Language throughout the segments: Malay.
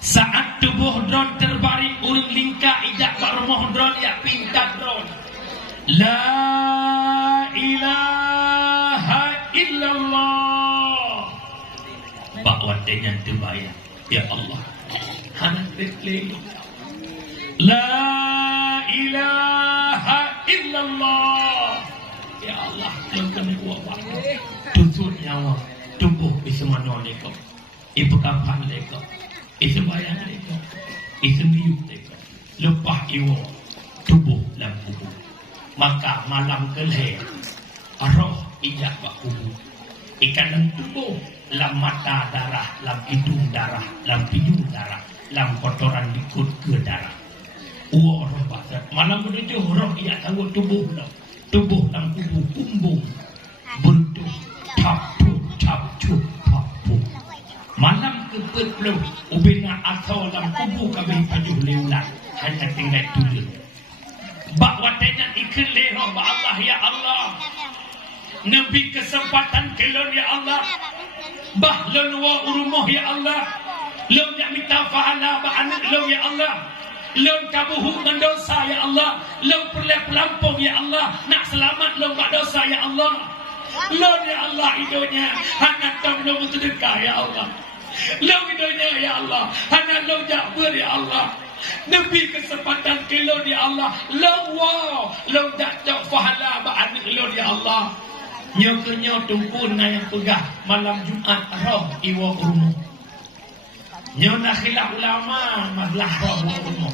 Saat tubuh drone terbaring urang lingkar ijak bak rumah drone ya pintar drone. La ilaha illallah. Bak watenya terbayang. Ya Allah. Hana tekleng. La ilaha illallah. Ya Allah, yang kena buat apa? Tutur nyawa, tubuh bisa manoleka, ibu kapan leka, ibu bayang leka, ibu miuk leka, lepas iwo tubuh dalam kubur. Maka malam kelih, roh ijak bak kubur. Ikan dalam tubuh, dalam mata darah, dalam hidung darah, dalam hidung darah, dalam kotoran likut ke darah. Uwa roh bakat. Malam menuju roh ia tahu tubuh dah. Tubuh dalam kubur kumbung. Bentuk tapuk tapuk tapuk. Malam ke-10 ubina atau dalam kubur kabeh pajuh leulang. Hanya tinggal tulen. Bak watenya ikut leroh ba Allah ya Allah. Nabi kesempatan kelon ya Allah. Bah lenwa urumuh ya Allah. Lom nak minta fahala ba anak lo ya Allah. Lom kabuhu dengan dosa ya Allah. Lom perleh pelampung ya Allah. Nak selamat lom bak dosa ya Allah. Lom ya Allah hidupnya. Hanya tam lom sedekah ya Allah. Lom hidupnya ya Allah. Hanya lom jakber ya Allah. Nabi kesempatan kelon ya Allah. Lom wow. Lom tak cok fahala bak anak lom ya Allah. Nyokenyo tumpun na yang pegah malam Jumat roh iwa urumuh. Nyona khilaf ulama masalah roh rumah.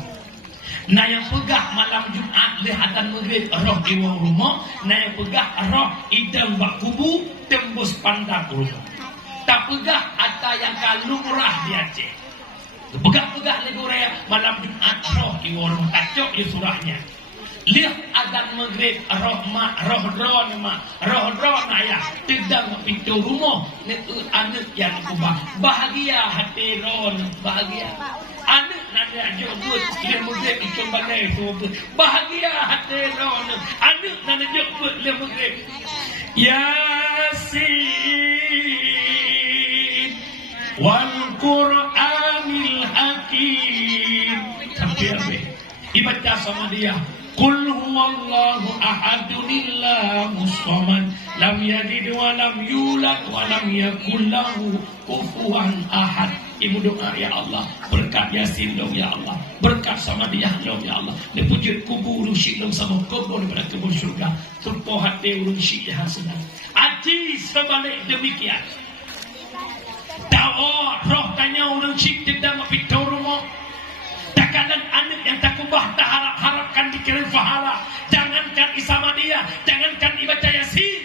Nah yang pegah malam Jumat lihatan maghrib roh iwa rumah. Nah yang pegah roh idam bak kubu tembus pandang rumah. Tak pegah ada yang kalumrah di Aceh. Pegah-pegah legoraya malam Jumat roh iwa rumah. Kacok di surahnya. Lihat adan maghrib roh drone ayah tidak pintu rumah nekut anak yang kubah bahagia hati ron bahagia anak nada ajo buat le maghrib ikut balai tu bahagia hati ron anak nada ajo buat le maghrib Yasin wal Qur'anil Hakim sampai dibaca sama dia. Qul huwallahu ahadunillahu samad lam yalid wa lam yulad wa lam yakul lahu kufuwan ahad. Ibu doa ya Allah, berkat Yasin dong ya Allah, berkat sama dia dong ya Allah. Dipujud kubur syik dong sama kubur daripada kubur syurga. Tumpah hati urun syik yang senang. Aji sebalik demikian. Dawa roh tanya urun syik tidak mapitur rumah. Takanan anak yang tak kubah tak harapkan dikirim fahala. Jangankan isama dia, jangankan ibaca Yasin.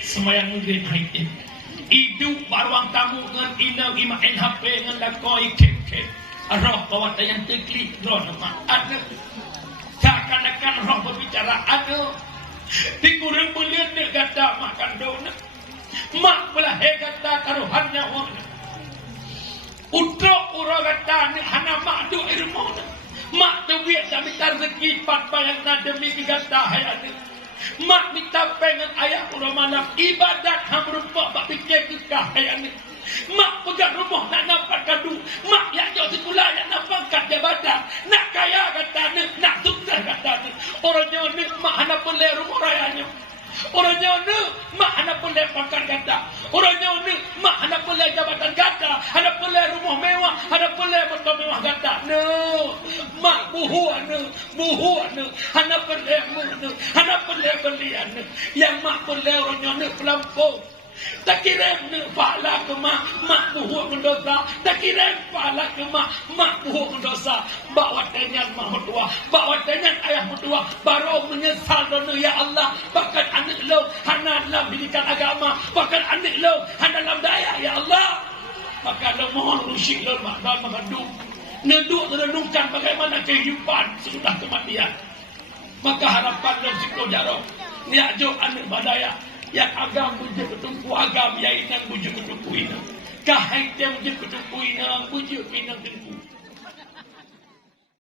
Semayang maghrib hari ini. Hidup baruang tamu dengan inang imain HP dengan lakoi kek-kek. Roh kawat yang teklik roh nama ada. Seakan-akan roh berbicara ada. Dikurang belian dia kata makan donat. Mak belah kata taruhannya orang. Utrok urang kata ni hana mak du ilmu. Mak tu biar tak minta rezeki pat bayang na demi kata hayat. Mak minta pengen ayah urang malam ibadat ham rupa bak fikir kekah hayat ni. Mak pegang rumah nak nampak kadu. Mak yang jauh sekolah yang nampak kat jabatan. Nak kaya kata ni, nak sukses kata ni. Orangnya ni mak hana pelai rumah rayanya. Orangnya ni mak hana pelai pakan kata. Orangnya ni mak hana pelai jabatan kata. Hana pelai rumah mewah, hana pelai motor mewah kata. No, mak buhu anu, hana pelai mu, hana pelai belian. Yang mak pelai orangnya ni pelampung. Tak kira ni pahala ke mak buhu mendosa. Tak kira pahala ke mak buhu mendosa. Bawa tenyan mak mertua, bawa tenyan ayah mertua, baru menyesal dona ya Allah. Bahkan anak lo hana dalam pendidikan agama, bahkan anak lo hana dalam daya ya Allah. Maka lo mohon rusyik lo mak dalam mengandung. Neduk merenungkan bagaimana kehidupan sesudah kematian. Maka harapan lo siklo jaro. Ni ajo anak badaya. Yang agam bujuk ketumpu agam, yang inang bujuk ketumpu inang. Kahai yang bujuk ketumpu inang, bujuk inang ketumpu.